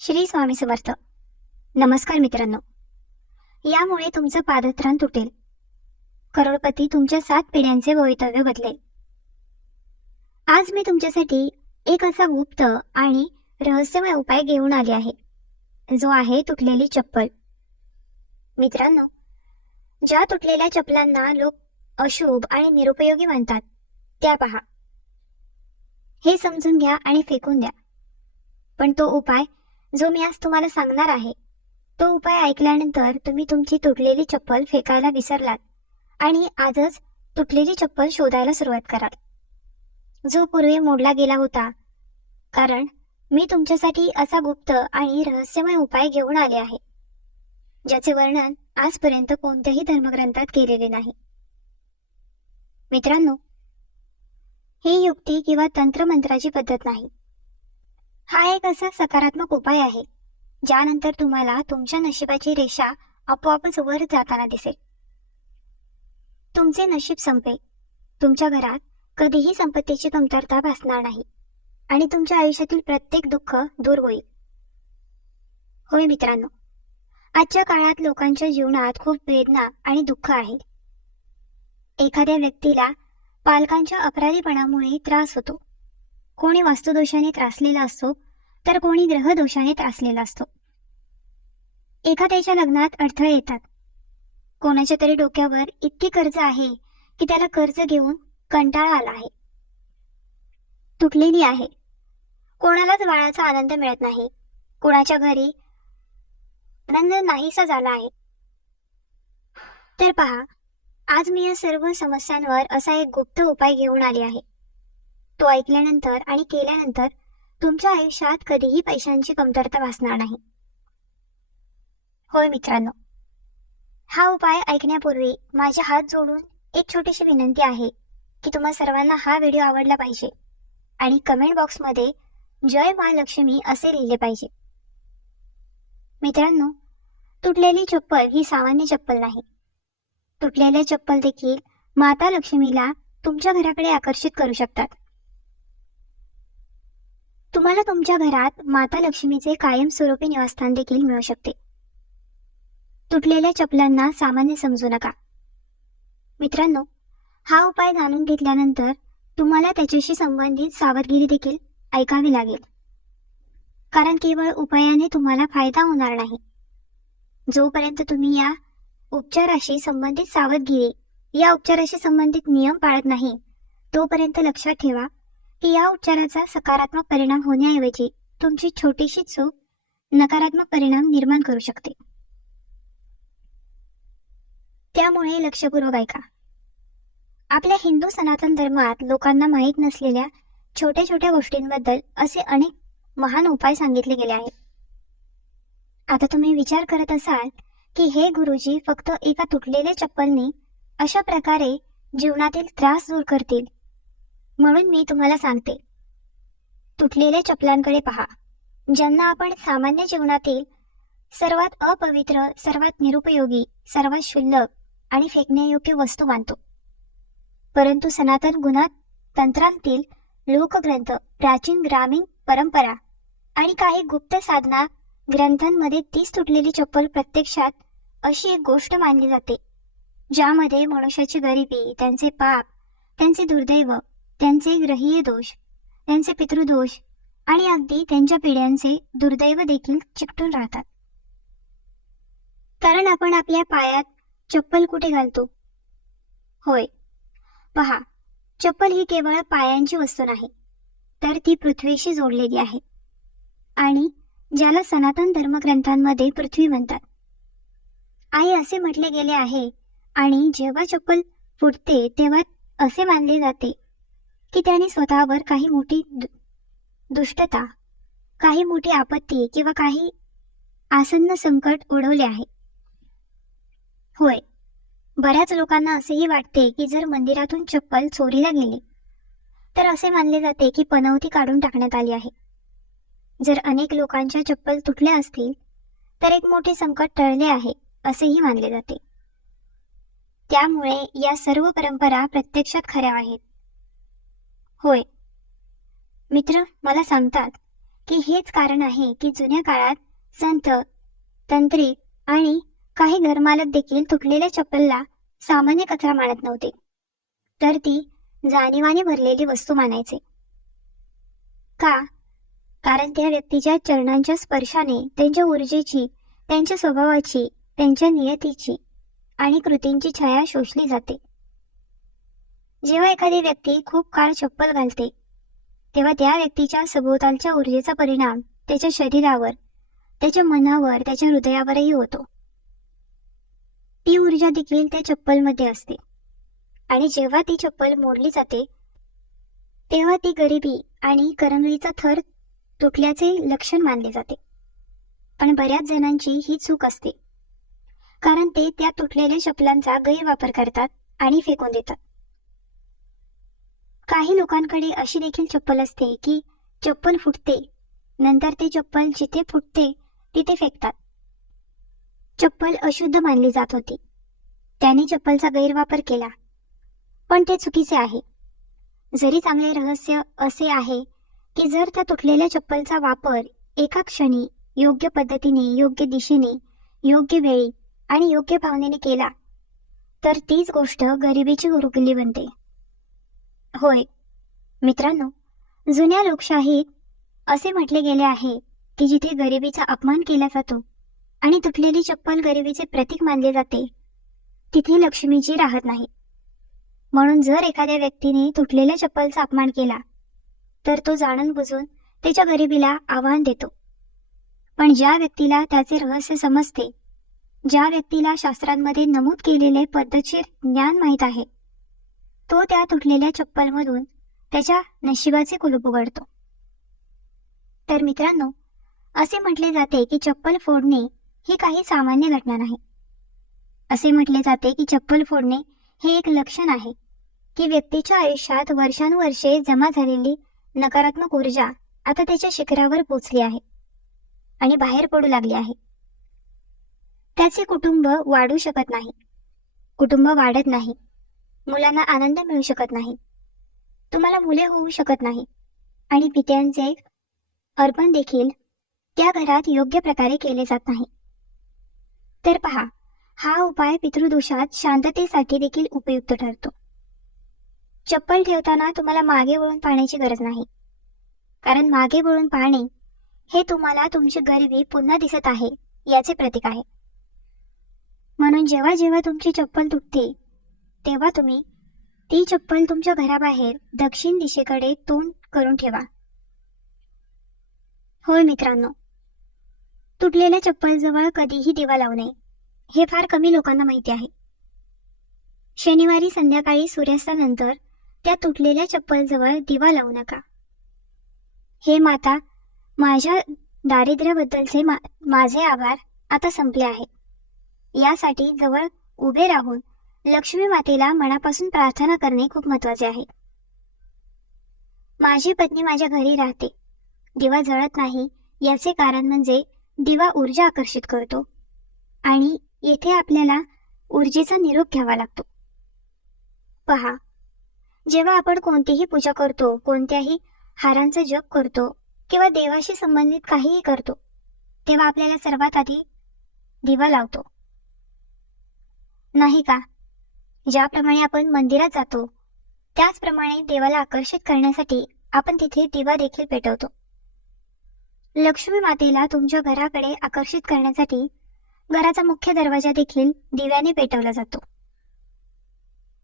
श्री स्वामी समर्थ. नमस्कार मित्रांनो. यामुळे तुमचं पादत्राण तुटेल. करोडपती तुमच्या 7 पिढ्यांचे भवितव्य बदलेल. आज मी तुमच्यासाठी एक असा गुप्त आणि रहस्यमय उपाय घेऊन आले आहे, जो आहे तुटलेली चप्पल. मित्रांनो, ज्या तुटलेल्या चप्पलांना लोक अशुभ आणि निरुपयोगी म्हणतात, त्या पहा. हे समजून घ्या आणि फेकून द्या. पण तो उपाय जो मी आज तुम्हाला सांगणार आहे, तो उपाय ऐकल्यानंतर तुम्ही तुमची तुटलेली चप्पल फेकायला विसरलात आणि आजच तुटलेली चप्पल शोधायला सुरुवात कराल, जो पूर्वी मोडला गेला होता. कारण मी तुमच्यासाठी असा गुप्त आणि रहस्यमय उपाय घेऊन आले आहे, ज्याचे वर्णन आजपर्यंत कोणत्याही धर्मग्रंथात केलेले नाही. मित्रांनो, ही युक्ती किंवा तंत्रमंत्राची पद्धत नाही. हा एक असा सकारात्मक उपाय आहे, ज्यानंतर तुम्हाला तुमच्या नशिबाची रेषा आपोआपच वर जाताना दिसेल. तुमचे नशीब संपेल. तुमच्या घरात कधीही संपत्तीची कमतरता भासणार नाही आणि तुमच्या आयुष्यातील प्रत्येक दुःख दूर होईल. होय मित्रांनो, आजच्या काळात लोकांच्या जीवनात खूप वेदना आणि दुःख आहे. एखाद्या व्यक्तीला पालकांच्या अपराधीपणामुळे त्रास होतो. कोणी वास्तुदोषाने त्रासलेला असतो, तर कोणी ग्रहदोषाने त्रासलेला असतो. एखाद्याच्या लग्नात अडथळे येतात. कोणाच्या तरी डोक्यावर इतकी कर्ज आहे की त्याला कर्ज घेऊन कंटाळा आला आहे. तुटलेली आहे. कोणालाच बाळाचा आनंद मिळत नाही. कोणाच्या घरी आनंद नाहीसा झाला आहे. तर पहा, आज मी या सर्व समस्यांवर असा एक गुप्त उपाय घेऊन आले आहे. तो ऐकल्यानंतर आणि केल्यानंतर तुमच्या आयुष्यात कधीही पैशांची कमतरता भासणार नाही. होय मित्रांनो, हा उपाय ऐकण्यापूर्वी माझे हात जोडून एक छोटीशी विनंती आहे की तुम्हा सर्वांना हा व्हिडिओ आवडला पाहिजे आणि कमेंट बॉक्समध्ये जय महालक्ष्मी असे लिहिले पाहिजे. मित्रांनो, तुटलेली चप्पल ही सामान्य चप्पल नाही. तुटलेल्या चप्पल देखील माता लक्ष्मीला तुमच्या घराकडे आकर्षित करू शकतात. तुम्हाला तुमच्या घरात माता लक्ष्मीचे कायमस्वरूपी निवासस्थान देखील मिळू शकते. तुटलेल्या चपलांना सामान्य समजू नका. मित्रांनो, हा उपाय जाणून घेतल्यानंतर तुम्हाला त्याच्याशी संबंधित सावधगिरी देखील ऐकावी लागेल. कारण केवळ उपायाने तुम्हाला फायदा होणार नाही. जोपर्यंत तुम्ही या उपचाराशी संबंधित सावधगिरी, या उपचाराशी संबंधित नियम पाळत नाही, तोपर्यंत लक्षात ठेवा की या उपचाराचा सकारात्मक परिणाम होण्याऐवजी तुमची छोटीशी चूक नकारात्मक परिणाम निर्माण करू शकते. त्यामुळे लक्षपूर्वक ऐका. आपल्या हिंदू सनातन धर्मात लोकांना माहीत नसलेल्या छोट्या छोट्या गोष्टींबद्दल असे अनेक महान उपाय सांगितले गेले आहेत. आता तुम्ही विचार करत असाल की हे गुरुजी फक्त एका तुटलेल्या चप्पलने अशा प्रकारे जीवनातील त्रास दूर करतील. म्हणून मी तुम्हाला सांगते, तुटलेल्या चपलांकडे पहा, ज्यांना आपण सामान्य जीवनातील सर्वात अपवित्र, सर्वात निरुपयोगी, सर्वात क्षुल्लक आणि फेकण्यायोग्य वस्तू मानतो. परंतु सनातन गुणात तंत्रांतील लोकग्रंथ, प्राचीन ग्रामीण परंपरा आणि काही गुप्त साधना ग्रंथांमध्ये तीच तुटलेली चप्पल प्रत्यक्षात अशी एक गोष्ट मानली जाते, ज्यामध्ये मनुष्याची गरिबी, त्यांचे पाप, त्यांचे दुर्दैव, त्यांचे ग्रहीय दोष, त्यांचे पितृदोष आणि अगदी त्यांच्या पिढ्यांचे दुर्दैव देखील चिकटून राहतात. कारण आपण आपल्या पायात चप्पल कुठे घालतो? होय, पहा, चप्पल ही केवळ पायांची वस्तू नाही, तर ती पृथ्वीशी जोडलेली आहे आणि ज्याला सनातन धर्मग्रंथांमध्ये पृथ्वी म्हणतात. आई असे म्हटले गेले आहे आणि जेव्हा चप्पल फुटते तेव्हा असे मानले जाते की त्याने स्वतःवर काही मोठी दुष्टता, काही मोठी आपत्ती किंवा काही आसन्न संकट ओढवले आहे. होय, बऱ्याच लोकांना असेही वाटते की जर मंदिरातून चप्पल चोरीला गेली तर असे मानले जाते की पनौती काढून टाकण्यात आली आहे. जर अनेक लोकांच्या चप्पल तुटल्या असतील तर एक मोठे संकट टळले आहे असेही मानले जाते. त्यामुळे या सर्व परंपरा प्रत्यक्षात खऱ्या आहेत. होय, मित्र मला सांगतात की हेच कारण आहे की जुन्या काळात संत, तांत्रिक आणि काही घरमालक देखील तुटलेल्या चप्पलला सामान्य कचरा मानत नव्हते, तर ती जाणीवाने भरलेली वस्तू मानायचे. का? कारण त्या व्यक्तीच्या चरणांच्या स्पर्शाने त्यांच्या ऊर्जेची, त्यांच्या स्वभावाची, त्यांच्या नियतीची आणि कृतींची छाया शोषली जाते. जेव्हा एखादी व्यक्ती खूप काळ चप्पल घालते, तेव्हा त्या व्यक्तीच्या सभोवतालच्या ऊर्जेचा परिणाम त्याच्या शरीरावर, त्याच्या मनावर, त्याच्या हृदयावरही होतो. ती ऊर्जा देखील त्या चप्पलमध्ये असते आणि जेव्हा ती चप्पल मोडली जाते, तेव्हा ती गरिबी आणि करंगळीचा थर तुटल्याचे लक्षण मानले जाते. पण बऱ्याच जणांची ही चूक असते, कारण ते त्या तुटलेल्या चप्पलांचा गैरवापर करतात आणि फेकून देतात. काही लोकांकडे अशी देखील चप्पल असते की चप्पल फुटते, नंतर ते चप्पल जिथे फुटते तिथे फेकतात. चप्पल अशुद्ध मानली जात होती, त्याने चप्पलचा गैरवापर केला, पण ते चुकीचे आहे. जरी चांगले रहस्य असे आहे की जर त्या तुटलेल्या चप्पलचा वापर एका क्षणी योग्य पद्धतीने, योग्य दिशेने, योग्य वेळी आणि योग्य भावनेने केला, तर तीच गोष्ट गरिबीची उरगली बनते. होय मित्रांनो, जुन्या लोकशाहीत असे म्हटले गेले आहे की जिथे गरिबीचा अपमान केला जातो आणि तुटलेली चप्पल गरिबीचे प्रतीक मानले जाते, तिथे लक्ष्मीची राहत नाही. म्हणून जर एखाद्या व्यक्तीने तुटलेल्या चप्पलचा अपमान केला, तर तो जाणून बुजून त्याच्या गरिबीला आव्हान देतो. पण ज्या व्यक्तीला त्याचे रहस्य समजते, ज्या व्यक्तीला शास्त्रांमध्ये नमूद केलेले पद्धतशीर ज्ञान माहीत आहे, तो त्या तुटलेल्या चप्पलमधून त्याच्या नशिबाचे कुलूप उघडतो. तर मित्रांनो, असे म्हटले जाते की चप्पल फोडणे ही काही सामान्य घटना नाही. असे म्हटले जाते की चप्पल फोडणे हे एक लक्षण आहे की व्यक्तीच्या आयुष्यात वर्षानुवर्षे जमा झालेली नकारात्मक ऊर्जा आता त्याच्या शिखरावर पोचली आहे आणि बाहेर पडू लागली आहे. त्याचे कुटुंब वाढू शकत नाही, कुटुंब वाढत नाही, मुलांना आनंद मिळू शकत नाही, तुम्हाला मुले होऊ शकत नाही आणि पित्यांचे अर्पण देखील त्या घरात योग्य प्रकारे केले जात नाही. तर पहा, हा उपाय पितृदोषात शांततेसाठी देखील उपयुक्त ठरतो. चप्पल ठेवताना तुम्हाला मागे वळून पाहण्याची गरज नाही, कारण मागे वळून पाहणे हे तुम्हाला तुमची गरिबी पुन्हा दिसत आहे याचे प्रतीक आहे. म्हणून जेव्हा जेव्हा तुमची चप्पल तुटते, तेव्हा तुम्ही ती चप्पल तुमच्या घराबाहेर दक्षिण दिशेकडे तोंड करून ठेवा. होय मित्रांनो, तुटलेल्या चप्पलजवळ कधीही दिवा लावू नये हे फार कमी लोकांना माहिती आहे. शनिवारी संध्याकाळी सूर्यास्तानंतर त्या तुटलेल्या चप्पलजवळ दिवा लावू नका. हे माता, माझ्या दारिद्र्याबद्दलचे माझे आभार आता संपले आहे. यासाठी जवळ उभे राहून लक्ष्मी मातेला मनापासून प्रार्थना करणे खूप महत्त्वाचे आहे. माझी पत्नी माझ्या घरी राहते. दिवा जळत नाही याचे कारण म्हणजे दिवा ऊर्जा आकर्षित करतो आणि येथे आपल्याला ऊर्जेचा निरोप घ्यावा लागतो. पहा, जेव्हा आपण कोणतीही पूजा करतो, कोणत्याही हारांचा जप करतो किंवा देवाशी संबंधित काहीही करतो, तेव्हा आपल्याला सर्वात आधी दिवा लावतो, नाही का? ज्याप्रमाणे आपण मंदिरात जातो, त्याचप्रमाणे देवाला आकर्षित करण्यासाठी आपण तिथे दिवा देखील पेटवतो. लक्ष्मी मातेला तुमच्या घराकडे आकर्षित करण्यासाठी घराचा मुख्य दरवाजा देखील दिव्याने पेटवला जातो.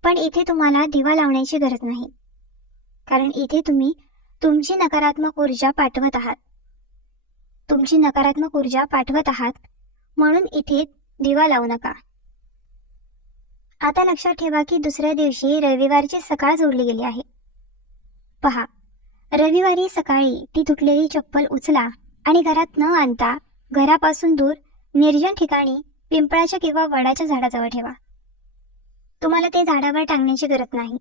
पण इथे तुम्हाला दिवा लावण्याची गरज नाही, कारण इथे तुम्ही तुमची नकारात्मक ऊर्जा पाठवत आहात. तुमची नकारात्मक ऊर्जा पाठवत आहात म्हणून इथे दिवा लावू नका. आता लक्षात ठेवा की दुसऱ्या दिवशी रविवारची सकाळ जोडली गेली आहे. पहा, रविवारी सकाळी ती तुटलेली चप्पल उचला आणि घरात न आणता घरापासून दूर निर्जन ठिकाणी पिंपळाच्या किंवा वडाच्या झाडाजवळ ठेवा. तुम्हाला ते झाडावर टांगण्याची गरज नाही,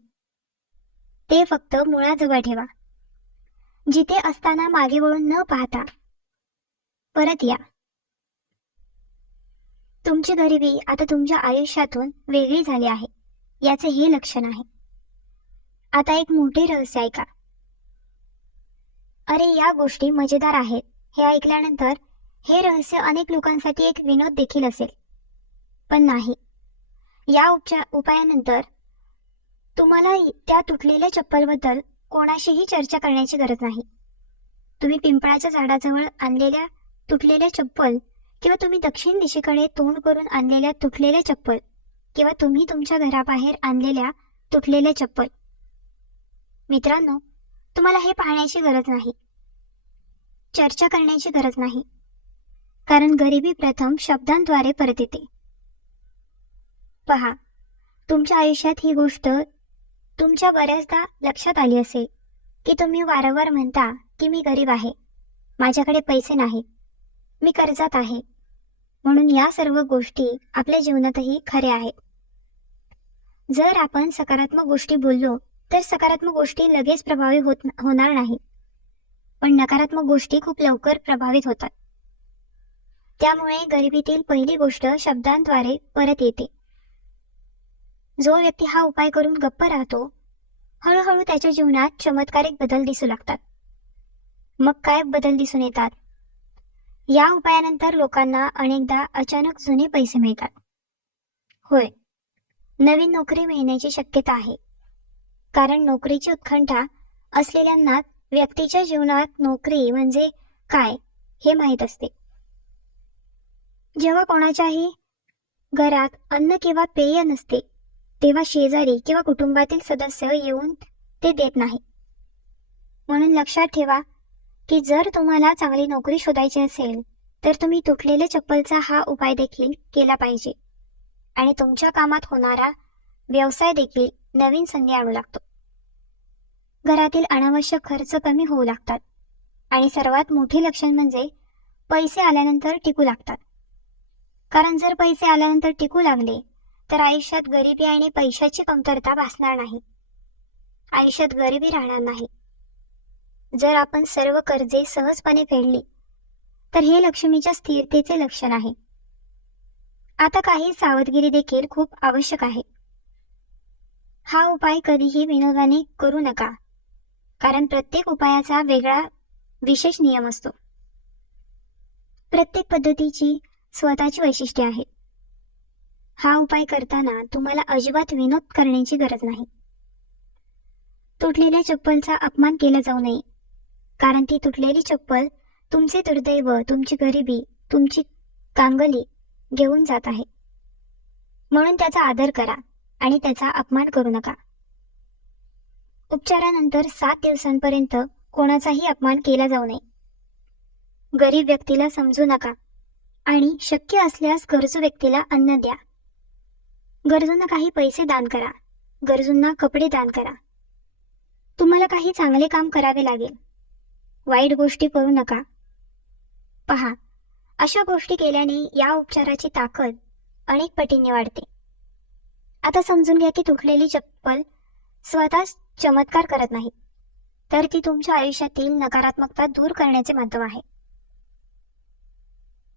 ते फक्त मुळाजवळ ठेवा. जिथे असताना मागे वळून न पाहता परत या. तुमची गरिबी आता तुमच्या आयुष्यातून वेगळी झाली आहे याचे हे लक्षण आहे. आता एक मोठे रहस्य ऐका. अरे, या गोष्टी मजेदार आहेत हे ऐकल्यानंतर हे रहस्य अनेक लोकांसाठी एक विनोद देखील असेल. पण नाही. या उपायानंतर तुम्हाला त्या तुटलेल्या चप्पलबद्दल कोणाशीही चर्चा करण्याची गरज नाही. तुम्ही पिंपळाच्या झाडाजवळ आणलेल्या तुटलेल्या चप्पल, किंवा तुम्ही दक्षिण दिशेकडे तोंड करून आणलेल्या तुटलेल्या चप्पल, किंवा तुम्ही तुमच्या घराबाहेर आणलेल्या तुटलेल्या चप्पल. मित्रांनो, तुम्हाला हे पाहण्याची गरज नाही, चर्चा करण्याची गरज नाही, कारण गरिबी प्रथम शब्दांद्वारे परत येते. पहा, तुमच्या आयुष्यात ही गोष्ट तुमच्या बऱ्याचदा लक्षात आली असेल की तुम्ही वारंवार म्हणता की मी गरीब आहे, माझ्याकडे पैसे नाहीत, मी कर्जात आहे. म्हणून या सर्व गोष्टी आपल्या जीवनातही खऱ्या आहेत. जर आपण सकारात्मक गोष्टी बोललो तर सकारात्मक गोष्टी लगेच प्रभावी होणार नाही, पण नकारात्मक गोष्टी खूप लवकर प्रभावित होतात. त्यामुळे गरिबीतील पहिली गोष्ट शब्दांद्वारे परत येते. जो व्यक्ती हा उपाय करून गप्प राहतो, हळूहळू त्याच्या जीवनात चमत्कारिक बदल दिसू लागतात. मग काय बदल दिसून येतात? या उपायानंतर लोकांना अनेकदा अचानक जुने पैसे मिळतात. होय, नवीन नोकरी मिळण्याची शक्यता आहे, कारण नोकरीची उत्कंठा असलेल्यांना व्यक्तीच्या जीवनात नोकरी म्हणजे काय हे माहीत असते. जेव्हा कोणाच्याही घरात अन्न किंवा पेय नसते, तेव्हा शेजारी किंवा कुटुंबातील सदस्य येऊन ते देत नाही. म्हणून लक्षात ठेवा की जर तुम्हाला चांगली नोकरी शोधायची असेल तर तुम्ही तुटलेल्या चप्पलचा हा उपाय देखील केला पाहिजे, आणि तुमच्या कामात होणारा व्यवसाय देखील नवीन संधी आणू लागतो. घरातील अनावश्यक खर्च कमी होऊ लागतात, आणि सर्वात मोठे लक्षण म्हणजे पैसे आल्यानंतर टिकू लागतात. कारण जर पैसे आल्यानंतर टिकू लागले तर आयुष्यात गरिबी आणि पैशाची कमतरता भासणार नाही, आयुष्यात गरिबी राहणार नाही. जर आपण सर्व कर्जे सहजपणे फेडली तर हे लक्ष्मीच्या स्थिरतेचे लक्षण आहे. आता काही सावधगिरी देखील खूप आवश्यक आहे. हा उपाय कधीही विनोदाने करू नका, कारण प्रत्येक उपायाचा वेगळा विशेष नियम असतो. प्रत्येक पद्धतीची स्वतःची वैशिष्ट्ये आहेत. हा उपाय करताना तुम्हाला अजिबात विनोद करण्याची गरज नाही. तुटलेल्या चप्पलचा अपमान केला जाऊ नये, कारण ती तुटलेली चप्पल तुमचे दुर्दैव, तुमची गरिबी, तुमची कांगली घेऊन जात आहे. म्हणून त्याचा आदर करा आणि त्याचा अपमान करू नका. उपचारानंतर 7 दिवसांपर्यंत कोणाचाही अपमान केला जाऊ नये. गरीब व्यक्तीला समजू नका, आणि शक्य असल्यास गरजू व्यक्तीला अन्न द्या. गरजूंना काही पैसे दान करा, गरजूंना कपडे दान करा. तुम्हाला काही चांगले काम करावे लागेल, वाईट गोष्टी करू नका. पहा, अशा गोष्टी केल्याने या उपचाराची ताकद अनेक पटीने वाढते. आता समजून घ्या की तुटलेली चप्पल स्वतःच चमत्कार करत नाही, तर ती तुमच्या आयुष्यातील नकारात्मकता दूर करण्याचे माध्यम आहे.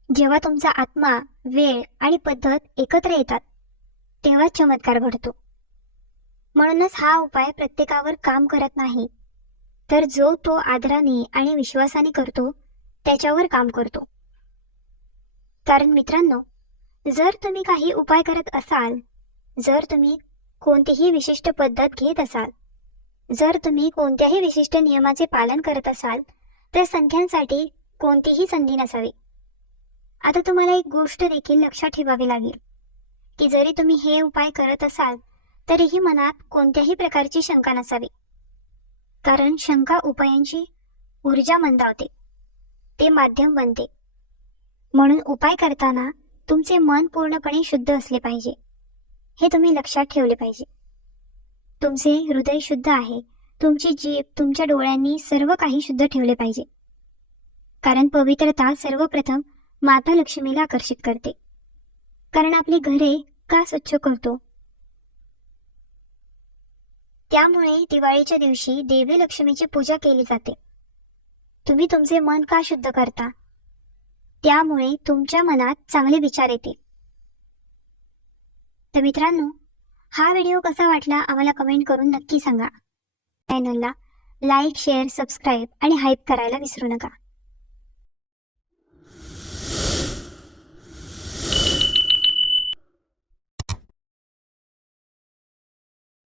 जेव्हा तुमचा आत्मा, वेळ आणि पद्धत एकत्र येतात तेव्हा चमत्कार घडतो. म्हणूनच हा उपाय प्रत्येकावर काम करत नाही, तर जो तो आदराने आणि विश्वासाने करतो त्याच्यावर काम करतो. कारण मित्रांनो, जर तुम्ही काही उपाय करत असाल, जर तुम्ही कोणतीही विशिष्ट पद्धत घेत असाल, जर तुम्ही कोणत्याही विशिष्ट नियमाचे पालन करत असाल, तर संख्यांसाठी कोणतीही संधी नसावी. आता तुम्हाला एक गोष्ट देखील लक्षात ठेवावी लागेल की जरी तुम्ही हे उपाय करत असाल तरीही मनात कोणत्याही प्रकारची शंका नसावी, कारण शंका उपायांची ऊर्जा मंदावते, ते माध्यम बनते. म्हणून उपाय करताना तुमचे मन पूर्णपणे शुद्ध असले पाहिजे, हे तुम्ही लक्षात ठेवले पाहिजे. तुमचे हृदय शुद्ध आहे, तुमची जीभ, तुमच्या डोळ्यांनी सर्व काही शुद्ध ठेवले पाहिजे, कारण पवित्रता सर्वप्रथम माता लक्ष्मीला आकर्षित करते. कारण आपली घरे का स्वच्छ करतो? त्यामुळे दिवाळीच्या दिवशी देवी लक्ष्मीची पूजा केली जाते. तुम्ही तुमचे मन का शुद्ध करता? त्यामुळे तुमच्या मनात चांगले विचार येतील. तर मित्रांनो, हा व्हिडिओ कसा वाटला आम्हाला कमेंट करून नक्की सांगा. चॅनलला लाईक, शेअर, सबस्क्राईब आणि हाईप करायला विसरू नका.